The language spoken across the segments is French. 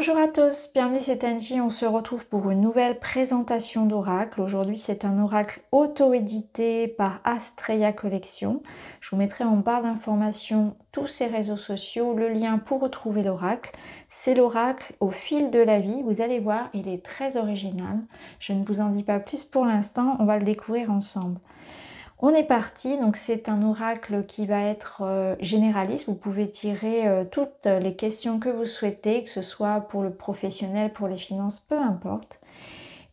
Bonjour à tous, bienvenue c'est Angie, on se retrouve pour une nouvelle présentation d'oracle. Aujourd'hui c'est un oracle auto-édité par Astrea Collection. Je vous mettrai en barre d'informations tous ces réseaux sociaux, le lien pour retrouver l'oracle. C'est l'oracle au fil de la vie, vous allez voir, il est très original. Je ne vous en dis pas plus pour l'instant, on va le découvrir ensemble. On est parti, donc c'est un oracle qui va être généraliste, vous pouvez tirer toutes les questions que vous souhaitez, que ce soit pour le professionnel, pour les finances, peu importe.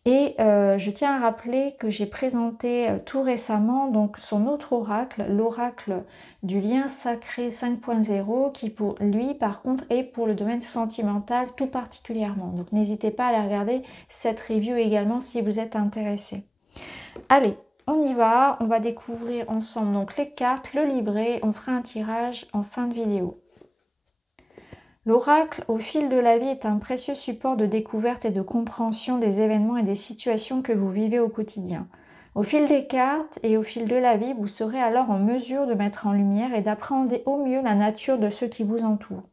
Et je tiens à rappeler que j'ai présenté tout récemment donc son autre oracle, l'oracle du lien sacré 5.0, qui pour lui par contre est pour le domaine sentimental tout particulièrement. Donc n'hésitez pas à aller regarder cette review également si vous êtes intéressé. Allez, on y va, on va découvrir ensemble donc les cartes, le livret, on fera un tirage en fin de vidéo. L'oracle au fil de la vie est un précieux support de découverte et de compréhension des événements et des situations que vous vivez au quotidien. Au fil des cartes et au fil de la vie, vous serez alors en mesure de mettre en lumière et d'appréhender au mieux la nature de ceux qui vous entourent.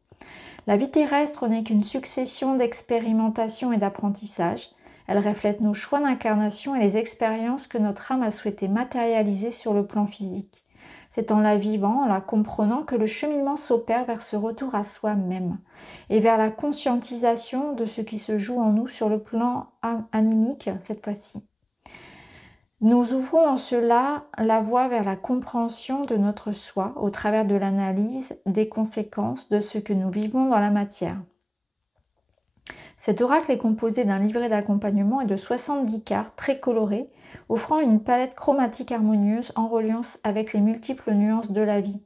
La vie terrestre n'est qu'une succession d'expérimentations et d'apprentissages. Elle reflète nos choix d'incarnation et les expériences que notre âme a souhaité matérialiser sur le plan physique. C'est en la vivant, en la comprenant, que le cheminement s'opère vers ce retour à soi-même et vers la conscientisation de ce qui se joue en nous sur le plan animique cette fois-ci. Nous ouvrons en cela la voie vers la compréhension de notre soi au travers de l'analyse des conséquences de ce que nous vivons dans la matière. Cet oracle est composé d'un livret d'accompagnement et de 70 cartes très colorées, offrant une palette chromatique harmonieuse en reliance avec les multiples nuances de la vie.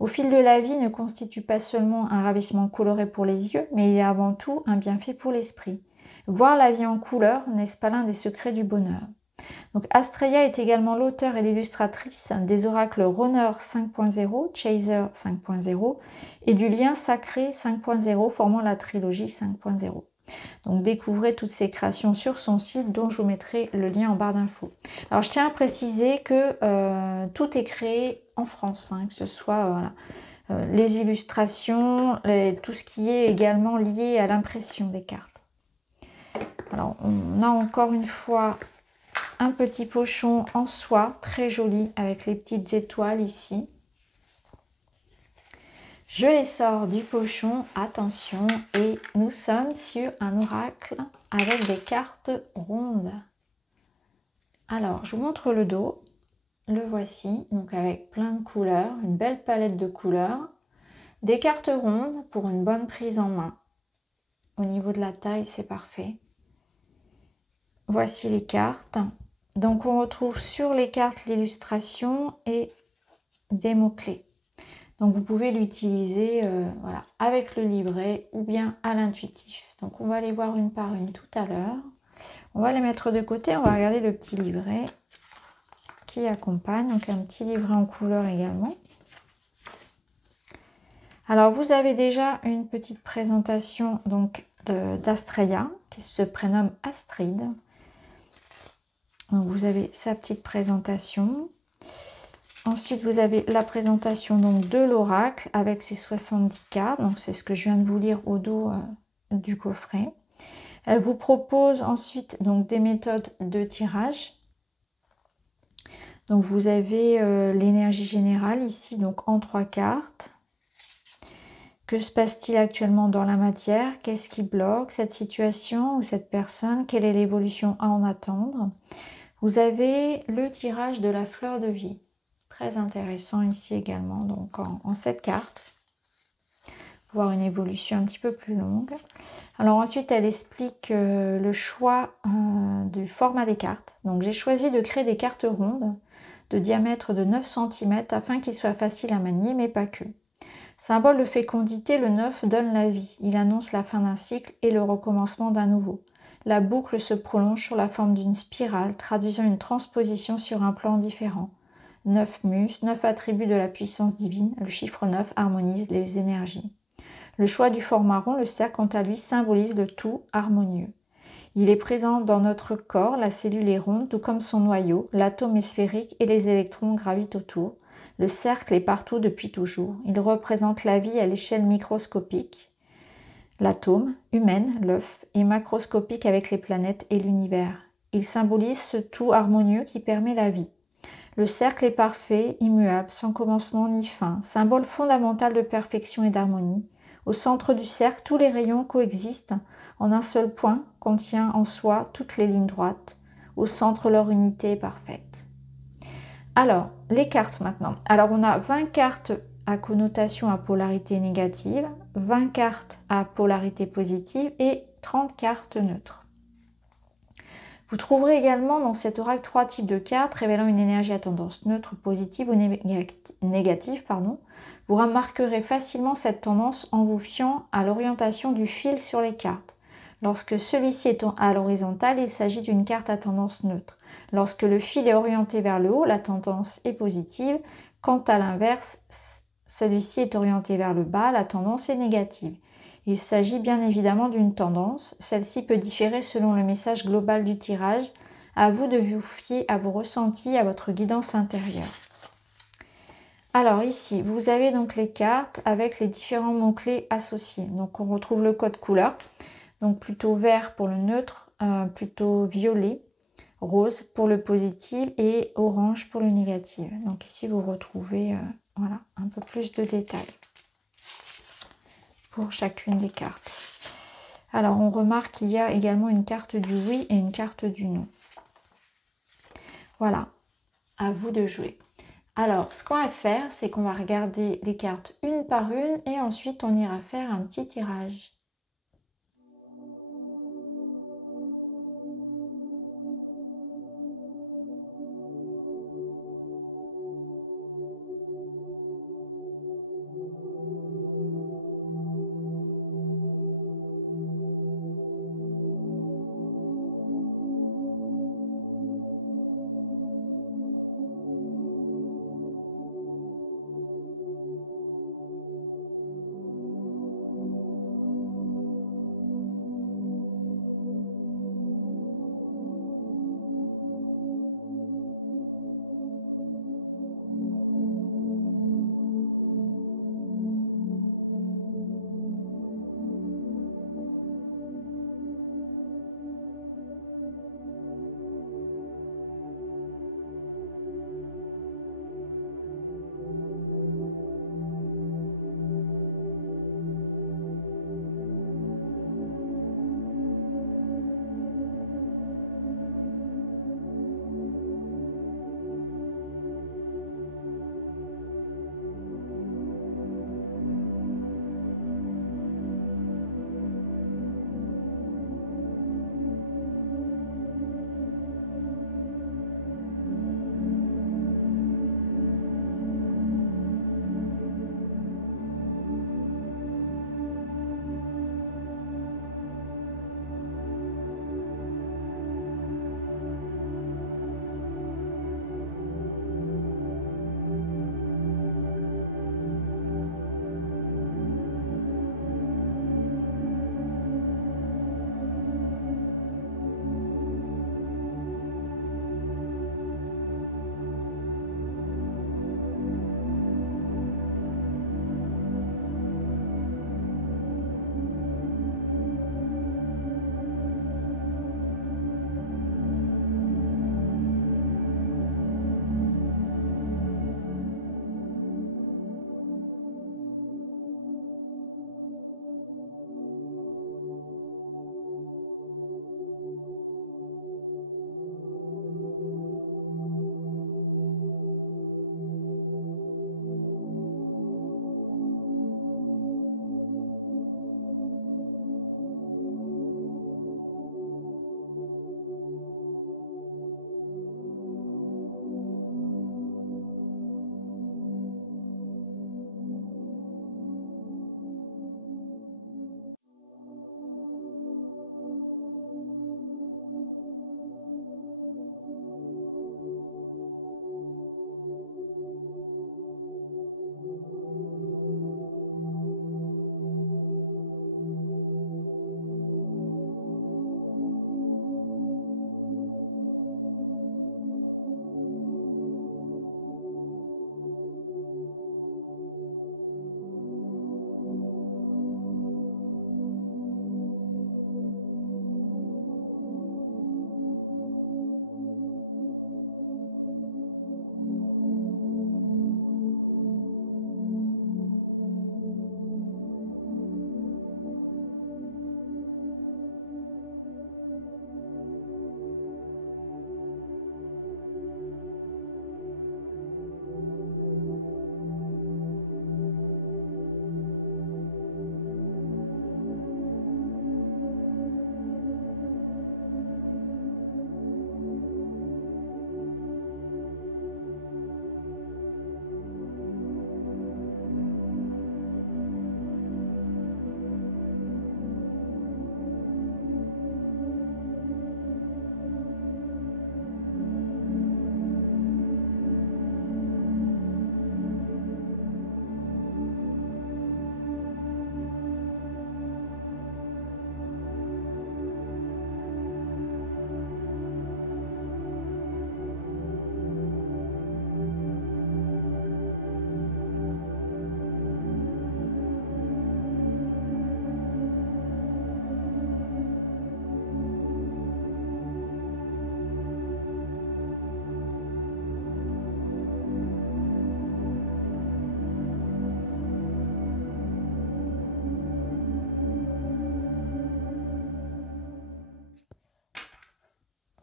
Au fil de la vie ne constitue pas seulement un ravissement coloré pour les yeux, mais il est avant tout un bienfait pour l'esprit. Voir la vie en couleur, n'est-ce pas l'un des secrets du bonheur? Donc Astrea est également l'auteur et l'illustratrice des oracles Runner 5.0, Chaser 5.0 et du lien sacré 5.0 formant la trilogie 5.0. Donc découvrez toutes ces créations sur son site dont je vous mettrai le lien en barre d'infos. Alors je tiens à préciser que tout est créé en France, hein, que ce soit les illustrations, tout ce qui est également lié à l'impression des cartes. Alors on a encore une fois un petit pochon en soie très joli avec les petites étoiles ici. Je les sors du pochon, attention, et nous sommes sur un oracle avec des cartes rondes. Alors, je vous montre le dos. Le voici, donc avec plein de couleurs, une belle palette de couleurs. Des cartes rondes pour une bonne prise en main. Au niveau de la taille, c'est parfait. Voici les cartes. Donc, on retrouve sur les cartes l'illustration et des mots-clés. Donc vous pouvez l'utiliser voilà, avec le livret ou bien à l'intuitif. Donc on va les voir une par une tout à l'heure. On va les mettre de côté, on va regarder le petit livret qui accompagne. Donc un petit livret en couleur également. Alors vous avez déjà une petite présentation donc d'Astrea qui se prénomme Astrid. Donc vous avez sa petite présentation. Ensuite, vous avez la présentation donc de l'oracle avec ses 70 cartes. Donc, c'est ce que je viens de vous lire au dos du coffret. Elle vous propose ensuite donc des méthodes de tirage. Donc, vous avez l'énergie générale ici, donc en 3 cartes. Que se passe-t-il actuellement dans la matière? Qu'est-ce qui bloque cette situation ou cette personne? Quelle est l'évolution à en attendre? Vous avez le tirage de la fleur de vie. Très intéressant ici également, donc en 7 cartes. Voir une évolution un petit peu plus longue. Alors ensuite, elle explique le choix du format des cartes. Donc j'ai choisi de créer des cartes rondes de diamètre de 9 cm afin qu'il soit facile à manier, mais pas que. Symbole de fécondité, le 9 donne la vie. Il annonce la fin d'un cycle et le recommencement d'un nouveau. La boucle se prolonge sur la forme d'une spirale, traduisant une transposition sur un plan différent. 9 mus, 9 attributs de la puissance divine, le chiffre 9 harmonise les énergies. Le choix du format rond, le cercle, quant à lui, symbolise le tout harmonieux. Il est présent dans notre corps, la cellule est ronde, tout comme son noyau, l'atome est sphérique et les électrons gravitent autour. Le cercle est partout depuis toujours. Il représente la vie à l'échelle microscopique. L'atome, humaine, l'œuf, est macroscopique avec les planètes et l'univers. Il symbolise ce tout harmonieux qui permet la vie. Le cercle est parfait, immuable, sans commencement ni fin, symbole fondamental de perfection et d'harmonie. Au centre du cercle, tous les rayons coexistent en un seul point, contient en soi toutes les lignes droites. Au centre, leur unité est parfaite. Alors, les cartes maintenant. Alors, on a 20 cartes à connotation à polarité négative, 20 cartes à polarité positive et 30 cartes neutres. Vous trouverez également dans cet oracle 3 types de cartes révélant une énergie à tendance neutre, positive ou négative. Vous remarquerez facilement cette tendance en vous fiant à l'orientation du fil sur les cartes. Lorsque celui-ci est à l'horizontale, il s'agit d'une carte à tendance neutre. Lorsque le fil est orienté vers le haut, la tendance est positive. Quand à l'inverse, celui-ci est orienté vers le bas, la tendance est négative. Il s'agit bien évidemment d'une tendance. Celle-ci peut différer selon le message global du tirage. À vous de vous fier à vos ressentis, à votre guidance intérieure. Alors ici, vous avez donc les cartes avec les différents mots-clés associés. Donc on retrouve le code couleur. Donc plutôt vert pour le neutre, plutôt violet, rose pour le positif et orange pour le négatif. Donc ici, vous retrouvez voilà, un peu plus de détails pour chacune des cartes. Alors, on remarque qu'il y a également une carte du oui et une carte du non. Voilà, à vous de jouer. Alors, ce qu'on va faire, c'est qu'on va regarder les cartes une par une et ensuite on ira faire un petit tirage.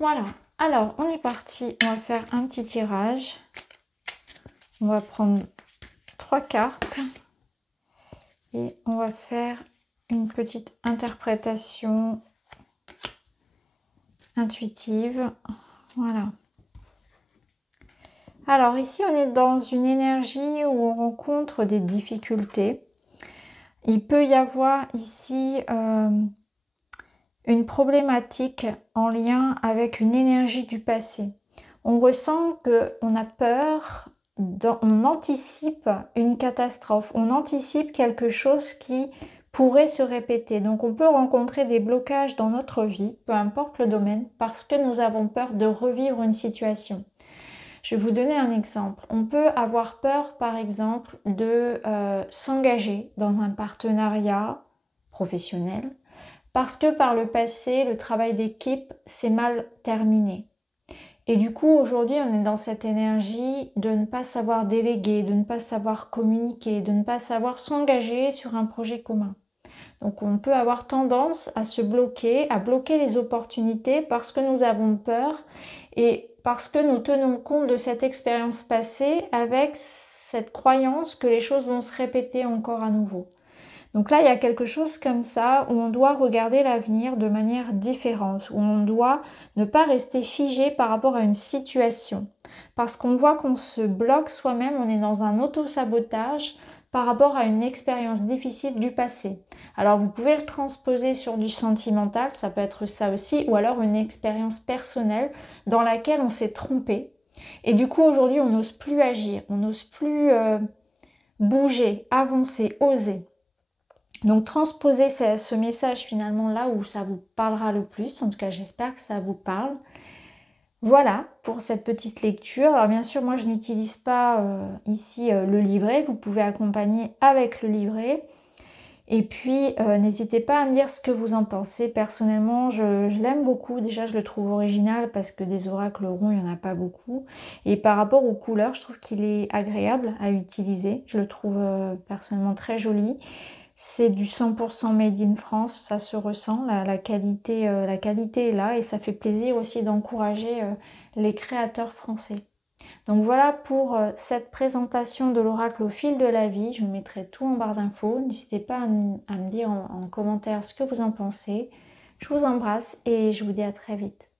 Voilà, alors on est parti, on va faire un petit tirage. On va prendre 3 cartes et on va faire une petite interprétation intuitive. Voilà. Alors ici, on est dans une énergie où on rencontre des difficultés. Il peut y avoir ici une problématique en lien avec une énergie du passé. On ressent qu'on a peur, on anticipe une catastrophe, on anticipe quelque chose qui pourrait se répéter. Donc on peut rencontrer des blocages dans notre vie, peu importe le domaine, parce que nous avons peur de revivre une situation. Je vais vous donner un exemple. On peut avoir peur, par exemple, de s'engager dans un partenariat professionnel parce que par le passé, le travail d'équipe s'est mal terminé. Et du coup, aujourd'hui, on est dans cette énergie de ne pas savoir déléguer, de ne pas savoir communiquer, de ne pas savoir s'engager sur un projet commun. Donc on peut avoir tendance à se bloquer, à bloquer les opportunités parce que nous avons peur et parce que nous tenons compte de cette expérience passée avec cette croyance que les choses vont se répéter encore à nouveau. Donc là, il y a quelque chose comme ça où on doit regarder l'avenir de manière différente, où on doit ne pas rester figé par rapport à une situation. Parce qu'on voit qu'on se bloque soi-même, on est dans un auto-sabotage par rapport à une expérience difficile du passé. Alors vous pouvez le transposer sur du sentimental, ça peut être ça aussi, ou alors une expérience personnelle dans laquelle on s'est trompé. Et du coup aujourd'hui on n'ose plus agir, on n'ose plus bouger, avancer, oser. Donc transposer ce message finalement là où ça vous parlera le plus, en tout cas j'espère que ça vous parle. Voilà pour cette petite lecture. Alors bien sûr moi je n'utilise pas ici le livret, vous pouvez accompagner avec le livret. Et puis n'hésitez pas à me dire ce que vous en pensez. Personnellement je l'aime beaucoup, déjà je le trouve original parce que des oracles ronds il n'y en a pas beaucoup. Et par rapport aux couleurs je trouve qu'il est agréable à utiliser, je le trouve personnellement très joli. C'est du 100% made in France, ça se ressent, la qualité est là et ça fait plaisir aussi d'encourager les créateurs français. Donc voilà pour cette présentation de l'oracle au fil de la vie, je vous mettrai tout en barre d'infos. N'hésitez pas à me dire en commentaire ce que vous en pensez. Je vous embrasse et je vous dis à très vite.